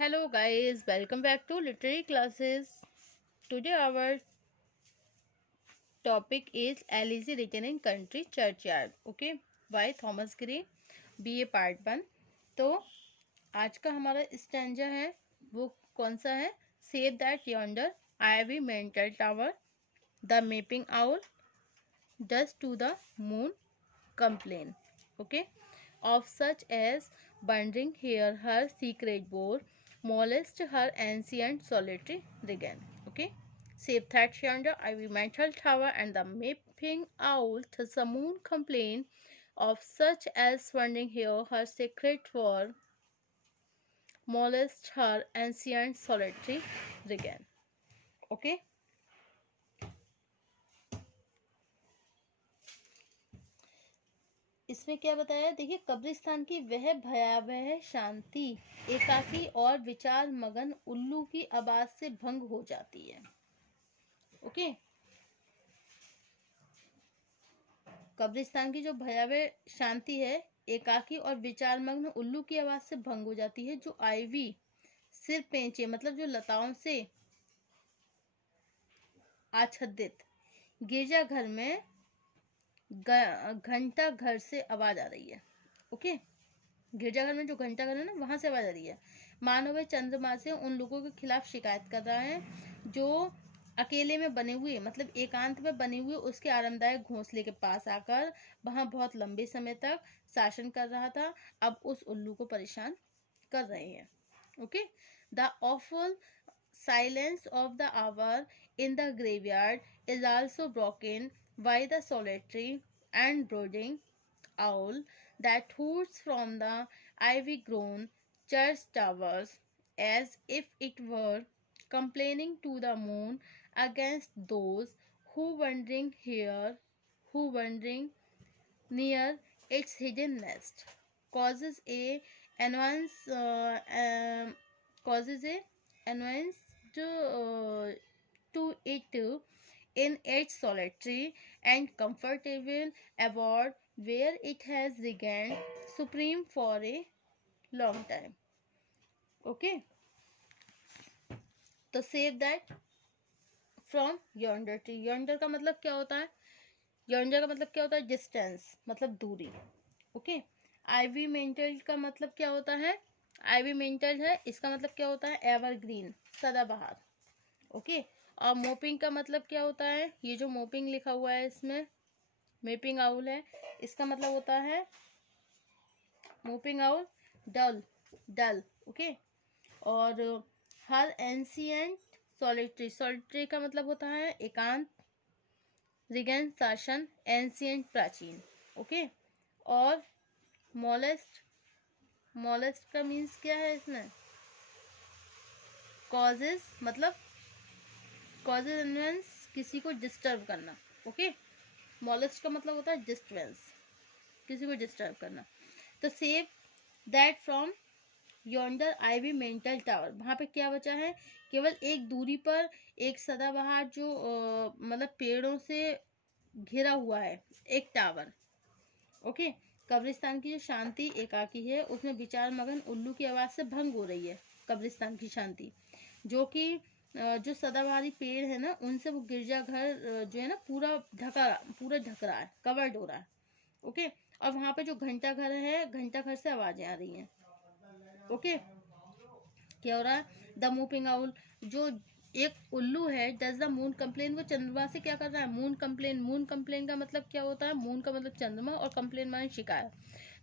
Hello guys, welcome back to literary classes. Today our topic is Alice written in Country Churchyard. Okay, by Thomas Gray, BA Part 1. तो आज का हमारा stanza है वो कौन सा है? Save that yonder ivy mantle tower, the mapping owl does to the moon complain. Okay, of such as wandering here her secret bore, molest her ancient solitary regain. Okay, save that yonder ivy mantle tower and the mapping owl thus the moon complain, of such as wandering here her secret bore, molest her ancient solitary regain. Okay, इसमें क्या बताया? देखिए, कब्रिस्तान की वह भयावह शांति एकाकी और विचार मगन उल्लू की आवाज से भंग हो जाती है. ओके, कब्रिस्तान की जो भयावह शांति है एकाकी और विचार मग्न उल्लू की आवाज से भंग हो जाती है, जो आईवी सिर पेंचे मतलब जो लताओं से आच्छादित गिरजाघर में घंटा घर से आवाज आ रही है. ओके, गिरजाघर में जो घंटा घर है ना, वहां से आवाज आ रही है. मानो वह चंद्रमा से उन लोगों के खिलाफ शिकायत कर रहा है जो अकेले में बने हुए मतलब एकांत में बने हुए उसके आरामदायक घोंसले के पास आकर वहां बहुत लंबे समय तक शासन कर रहा था, अब उस उल्लू को परेशान कर रहे हैं. Okay, the awful silence of the hour in the graveyard is also broken by the solitary and brooding owl that hoots from the ivy-grown church towers as if it were complaining to the moon against those who wandering here, who wandering near its hidden nest, causes a annoyance, causes a annoyance to it in its solitary and comfortable abode where it has regained supreme for a long time. Okay, तो save that from yonder tree. yonder का मतलब क्या होता है? yonder का मतलब क्या होता है? डिस्टेंस मतलब दूरी. ओके, आईवी मेंटल का मतलब क्या होता है? आईवी मेंटल है, इसका मतलब क्या होता है? एवरग्रीन, सदाबहार. ओके, और मोपिंग का मतलब क्या होता है? ये जो मोपिंग लिखा हुआ है इसमें मेपिंग आउल है, इसका मतलब होता है मोपिंग आउल डल, डल. ओके, और हर एंशियंट सॉलिटरी, सॉलिटरी का मतलब होता है एकांत, रिगेन शासन, एंशियंट प्राचीन. ओके, और मोलेस्ट, मोलेस्ट का मीन्स क्या है इसमें? कॉजेज मतलब कॉजेज इन्वेंस, किसी को डिस्टर्ब करना. ओके, मोलेस्ट का मतलब होता है डिस्टर्बेंस, किसी को डिस्टर्ब करना. तो save that from yonder ivy mantled tower, वहां पे क्या बचा है? केवल एक दूरी पर एक सदाबहार जो मतलब पेड़ों से घिरा हुआ है एक टावर. ओके, कब्रिस्तान की जो शांति एकाकी है उसमें विचार मगन उल्लू की आवाज से भंग हो रही है. कब्रिस्तान की शांति जो कि जो सदाबहारी पेड़ है ना, उनसे वो गिरजाघर जो है ना पूरा ढक रहा है, कवर्ड हो रहा है. ओके, और वहां पे जो घंटा घर है, घंटा घर से आवाजें आ रही हैं. ओके, क्या हो रहा है? द मूपिंग आउल, जो एक उल्लू है, डज द मून कंप्लेन, वो चंद्रमा से क्या कर रहा है? Moon complain. मून कंप्लेन का मतलब क्या होता है? मून का मतलब चंद्रमा और कंप्लेन माने शिकायत.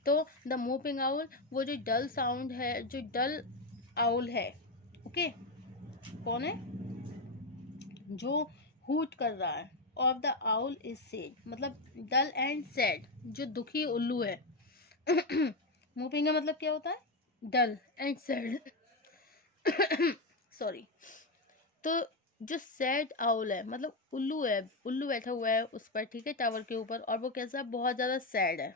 तो द मूपिंग आउल, वो जो डल साउंड है, जो डल आउल है. ओके, कौन है? जो हूट कर रहा है. Of the owl is said, मतलब डल एंड सैड, जो दुखी उल्लू है. मूपिंग का मतलब क्या होता है? Dull and sad. सॉरी. तो जो सैड आउल है मतलब उल्लू है, उल्लू बैठा हुआ है उस पर, ठीक है, टावर के ऊपर, और वो कैसा? बहुत ज़्यादा सैड है,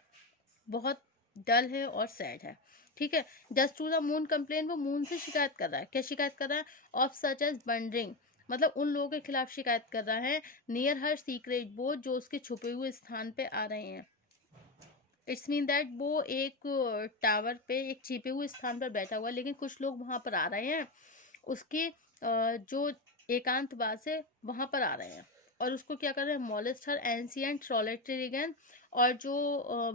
बहुत डल है और सैड है. ठीक है, just to the moon complain, वो मून से शिकायत कर रहा है. क्या शिकायत कर रहा है? ऑफ सच एज वंडरिंग, मतलब उन लोगों के खिलाफ शिकायत कर रहा है. नियर हर सीक्रेट बोर्ड, जो उसके छुपे हुए स्थान पे आ रहे हैं. इट्स मीन दैट वो एक टावर पे एक छिपे हुए स्थान पर बैठा हुआ है, लेकिन कुछ लोग वहां पर आ रहे हैं, उसके जो एकांतवास है वहां पर आ रहे हैं और उसको क्या कर रहे हैं, मॉलेस्ट हर एंशियंट सोलिटरी रिगन। और जो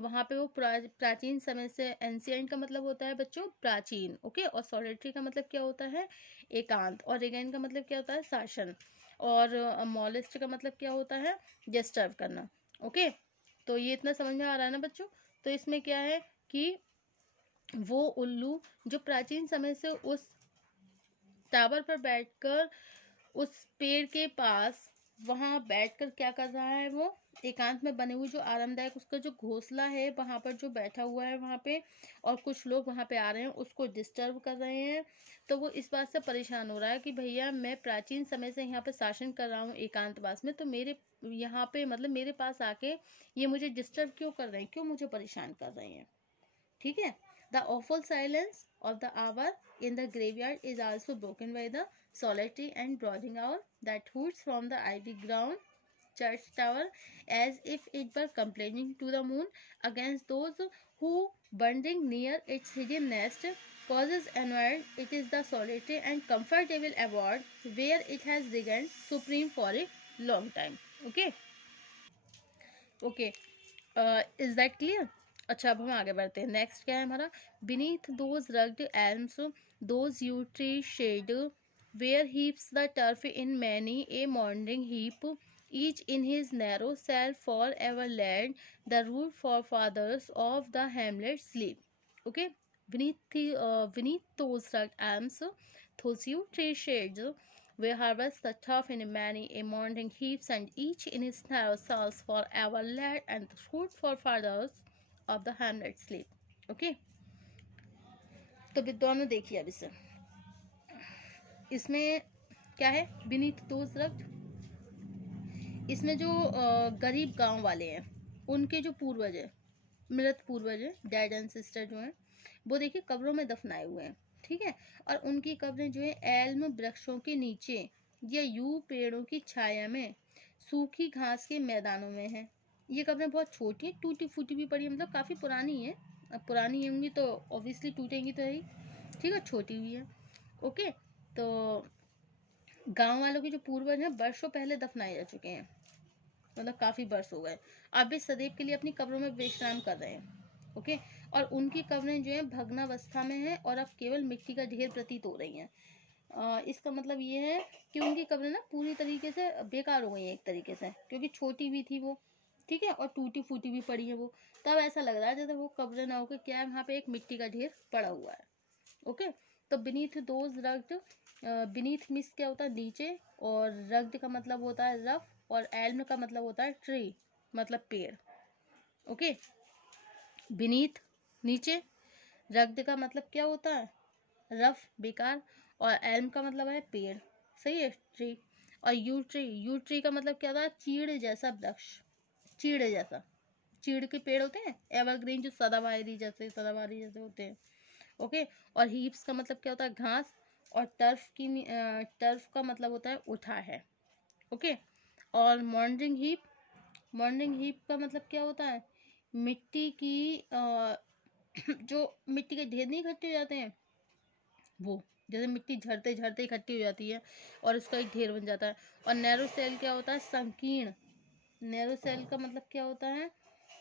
वहां पे वो प्राचीन समय से, एंशियंट का मतलब होता है बच्चों प्राचीन, ओके, और सोलिटरी का मतलब क्या होता है, एकांत, और रिगन का मतलब क्या होता है, शासन, और मॉलेस्ट का मतलब क्या होता है, डिस्टर्ब करना, ओके। तो ये इतना समझ में आ रहा है ना बच्चों। तो इसमें क्या है कि वो उल्लू जो प्राचीन समय से उस टावर पर बैठकर उस पेड़ के पास वहां बैठकर क्या कर रहा है, वो एकांत में बने हुए जो आरामदायक उसका जो घोंसला है वहां पर जो बैठा हुआ है वहां पे, और कुछ लोग वहां पे आ रहे हैं उसको डिस्टर्ब कर रहे हैं। तो वो इस बात से परेशान हो रहा है कि भैया मैं प्राचीन समय से यहाँ पे शासन कर रहा हूँ एकांतवास में, तो मेरे यहाँ पे मतलब मेरे पास आके ये मुझे डिस्टर्ब क्यों कर रहे हैं, क्यों मुझे परेशान कर रहे हैं, ठीक है। The awful silence of the hour in the graveyard is also broken by the solitary and brooding owl that hoots from the ivy ground church tower as if it were complaining to the moon against those who wandering near its hidden nest causes annoyed. It is the solitary and comfortable abode where it has reigned supreme for a long time. Okay. Okay. Is that clear. अच्छा, अब हम आगे बढ़ते हैं। Next क्या है हमारा, beneath those rugged elms those yew tree shade where heaps the turf in many a morning heap each in his narrow cell forever led the rude forefathers of the hamlet sleep. Okay, beneath those rugged elms those yew tree shades we harvest the tough in many a mounting heaps, and each in his narrow cells forever led, and the fruit forefathers of the hamlet sleep. Okay, तो विद्वानों देखिए अब इसे, इसमें क्या है, beneath those rugged, इसमें जो गरीब गांव वाले हैं उनके जो पूर्वज है, मृत पूर्वज है, डैड एंड सिस्टर जो हैं, वो देखिए कब्रों में दफनाए हुए हैं, ठीक है। और उनकी कब्रें जो है एल्म वृक्षों के नीचे या यू पेड़ों की छाया में सूखी घास के मैदानों में है। ये कब्रें बहुत छोटी हैं, टूटी फूटी भी पड़ी है, मतलब काफ़ी पुरानी है। अब पुरानी होंगी तो ऑब्वियसली टूटेंगी तो है ही, ठीक है, छोटी हुई है, ओके। तो गांव वालों के जो पूर्वज हैं वर्षों पहले दफनाए जा चुके हैं, मतलब काफ़ी वर्ष हो गए, अब भी सदैव के लिए अपनी कब्रों में विश्राम कर रहे हैं, ओके। और उनकी कब्रें जो है भग्नावस्था में हैं और अब केवल मिट्टी का ढेर प्रतीत हो रही हैं। इसका मतलब ये है कि उनकी कब्रें ना पूरी तरीके से बेकार हो गई हैं एक तरीके से, क्योंकि छोटी भी थी वो, ठीक है, और टूटी फूटी भी पड़ी है वो। तब ऐसा लग रहा है जैसे वो कब्रें ना होकर क्या है, वहाँ पे एक मिट्टी का ढेर पड़ा हुआ है, ओके। तो beneath those rugged, beneath miss क्या होता है, नीचे, और रग्ड का मतलब होता है रफ, और एल्म का मतलब होता है ट्री, मतलब पेड़, ओके। बीनीथ नीचे, रग्ड का मतलब क्या होता है, रफ बेकार, और एल्म का मतलब है पेड़, सही है, ट्री। और यू ट्री का मतलब क्या होता है, चीड़ जैसा वृक्ष, चीड़ जैसा, चीड़ के पेड़ होते हैं एवरग्रीन जो सदाबहारी जैसे होते हैं, ओके। और हीप्स का मतलब क्या होता है, घास, और टर्फ का मतलब होता है उठा है, ओके। और मॉर्निंग हीप का मतलब क्या होता है, मिट्टी की जो मिट्टी के ढेर नहीं इकट्ठे हो जाते हैं वो, जैसे मिट्टी झड़ते झड़ते इकट्ठी हो जाती है और उसका एक ढेर बन जाता है। और नैरो सेल क्या होता है, संकीर्ण, नैरो सेल का मतलब क्या होता है,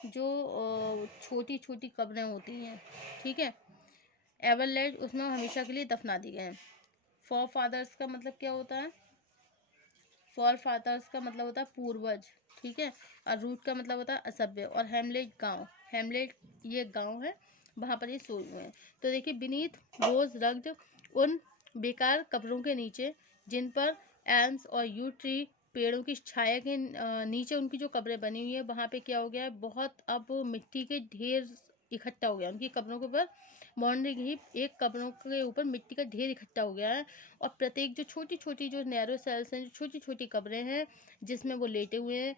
जो छोटी छोटी कब्रें होती हैं, ठीक है। एवरलेड, उसमें हमेशा के लिए दफना दी गए हैं। फॉर फादर्स का मतलब क्या होता है, फॉर फादर्स का मतलब होता है पूर्वज, ठीक है। और रूट का मतलब होता है असभ्य। और हेमलेट गांव, हेमलेट ये गांव है, वहां पर ये सोए हुए हैं। तो देखिए बीनीथ रोज रग्ड, उन बेकार कब्रों के नीचे जिन पर एल्म्स और यू ट्री पेड़ों की छाया के नीचे उनकी जो कब्रें बनी हुई है, वहां पे क्या हो गया है, बहुत अब मिट्टी के ढेर इकट्ठा हो गया उनकी कब्रों के ऊपर। मॉर्निंग ही एक कब्रों के ऊपर मिट्टी का ढेर इकट्ठा हो गया है, और प्रत्येक जो छोटी छोटी जो नैरो सेल्स हैं, जो छोटी छोटी कब्रें हैं जिसमें वो लेटे हुए हैं,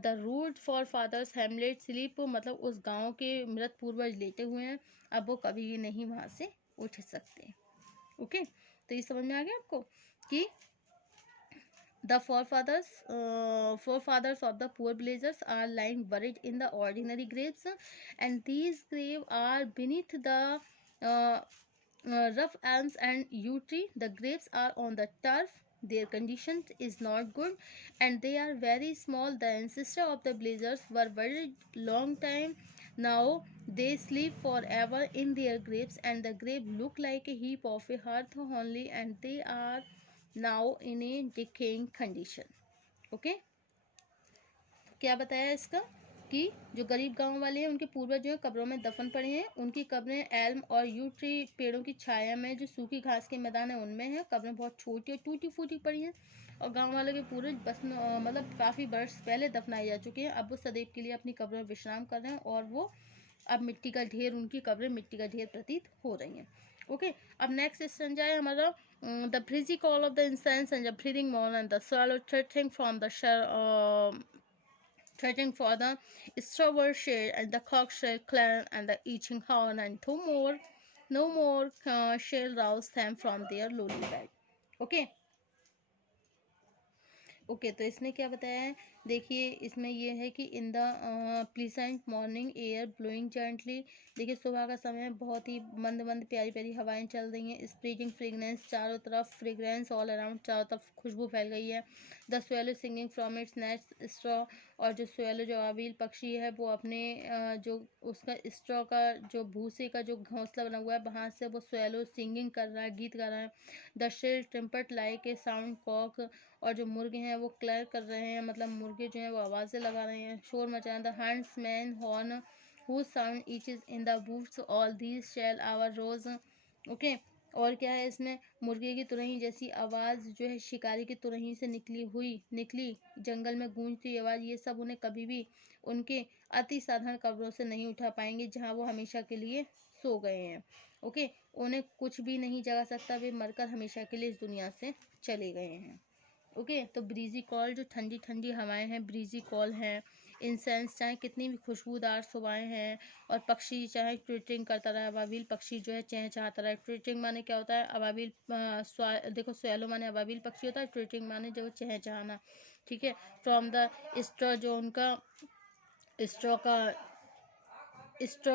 the rude forefathers hamlet sleep, मतलब उस गांव के मृत पूर्वज लेटे हुए हैं, अब वो कभी नहीं वहां से उठ सकते, ओके। तो ये समझ में आ गया आपको कि The forefathers of the poor villagers are lying buried in the ordinary graves, and these graves are beneath the uh, rough elms and yew tree. The graves are on the turf. Their condition is not good, and they are very small. The ancestors of the villagers were very long time. Now they sleep forever in their graves, and the grave look like a heap of a earth only, and they are now in a decaying condition. Okay, क्या बताया इसका कि जो गरीब गांव वाले हैं उनके पूर्वज जो है कब्रों में दफन पड़े हैं। उनकी कब्रें एल्म और यू ट्री पेड़ों की छाया में जो सूखी घास के मैदान है उनमें है। कब्रें बहुत छोटी और टूटी फूटी पड़ी हैं, और गांव वालों के पूर्वज बस मतलब काफ़ी वर्ष पहले दफनाए जा चुके हैं। अब वो सदैव के लिए अपनी कब्रों में विश्राम कर रहे हैं, और वो अब मिट्टी का ढेर, उनकी कब्रें मिट्टी का ढेर प्रतीत हो रही हैं। ओके, अब नेक्स्ट संजय है हमारा the breezy call of the incense and the breathing morn and the swallow threatening from the threatening for the strawberry shade and the cocktail clan and the eating horn, and no more shall rouse them from their lowly bed. Okay. Okay, तो इसमें क्या बताया है, देखिए इसमें ये है कि in the pleasant morning air blowing gently. देखिए सुबह का समय बहुत ही मंद मंद प्यारी प्यारी हवाएं चल रही हैं। स्प्रेजिंग फ्रेगनेंस, चारों तरफ फ्रेगरेंस ऑल अराउंड, चारों तरफ खुशबू फैल गई है। The swallow singing from its nest straw, और जो स्वेलो जो अवाबिल पक्षी है वो अपने जो उसका स्ट्रॉ का जो भूसे का जो घोंसला बना हुआ है वहाँ से वो स्वेलो सिंगिंग कर रहा है, गीत गा रहा है। The shell trumpet like a sound cock, और जो मुर्गे हैं वो क्लैर कर रहे हैं, मतलब मुर्गे जो हैं वो आवाज़ें लगा रहे हैं, शोर मचा रहे हैं। The huntsman horn who sound each is in the woods all these shell our rose. Okay, और क्या है इसमें, मुर्गे की तुरही जैसी आवाज़ जो है शिकारी की तुरही से निकली जंगल में गूंजती आवाज़, ये सब उन्हें कभी भी उनके अति साधारण कब्रों से नहीं उठा पाएंगे जहाँ वो हमेशा के लिए सो गए हैं। ओके, उन्हें कुछ भी नहीं जगा सकता, वे मरकर हमेशा के लिए इस दुनिया से चले गए हैं। ओके, तो ब्रीजी कॉल जो ठंडी ठंडी हवाएं हैं ब्रीजी कॉल हैं। इंसेंस चाहे कितनी भी खुशबूदार सुबहें हैं, और पक्षी चाहे ट्विटरिंग करता रहे, अबाबिल पक्षी जो है चहचहाता रहे। ट्विटरिंग माने क्या होता है, अबाबिल देखो स्वैलो माने अबाबिल पक्षी होता है, ट्विटरिंग माने जो चहचहाना। ठीक है, फ्रॉम द स्ट्रॉ, जो उनका स्ट्रॉ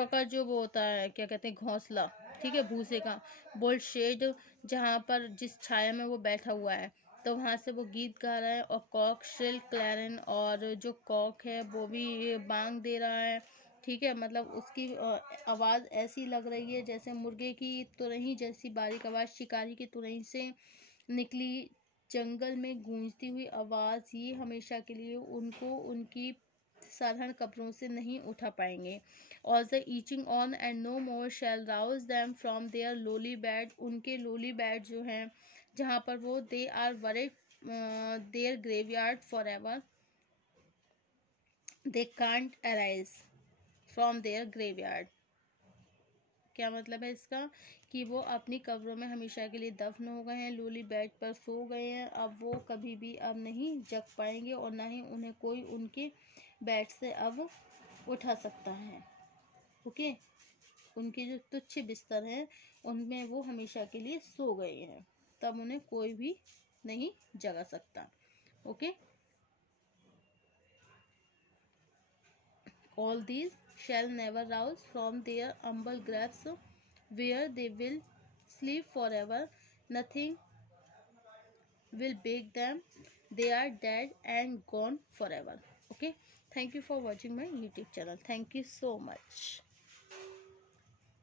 का जो वो होता है क्या कहते हैं घोंसला, ठीक है, भूसे का। बोल्ड शेड, जहाँ पर जिस छाया में वो बैठा हुआ है, तो वहाँ से वो गीत गा रहा है। और कॉक श्रिल क्लैरन, और जो कॉक है वो भी बांग दे रहा है। ठीक है, मतलब उसकी आवाज़ ऐसी लग रही है जैसे मुर्गे की तुरही जैसी बारीक आवाज़ शिकारी की तुरही से निकली जंगल में गूंजती हुई आवाज़, ये हमेशा के लिए उनको उनकी साधारण कब्रों से नहीं उठा पाएंगे। और the echoing on and no more shall rouse them from their lowly bed, उनके लोली बेड जो हैं जहाँ पर वो they are buried their graveyard for ever, they can't arise from their graveyard. क्या मतलब है इसका, कि वो अपनी कब्रों में हमेशा के लिए दफन हो गए हैं, लोली बेड पर सो गए हैं, अब वो कभी भी अब नहीं जग पाएंगे, और ना ही उन्हें कोई उनके बेड से अब उठा सकता है। ओके, उनके जो तुच्छ बिस्तर हैं उनमें वो हमेशा के लिए सो गए हैं, तब उन्हें कोई भी नहीं जगा सकता। Okay, all these shall never rouse from their humble graves, where they will sleep forever. Nothing will wake them. They are dead and gone forever. Okay, thank you for watching my YouTube channel. Thank you so much.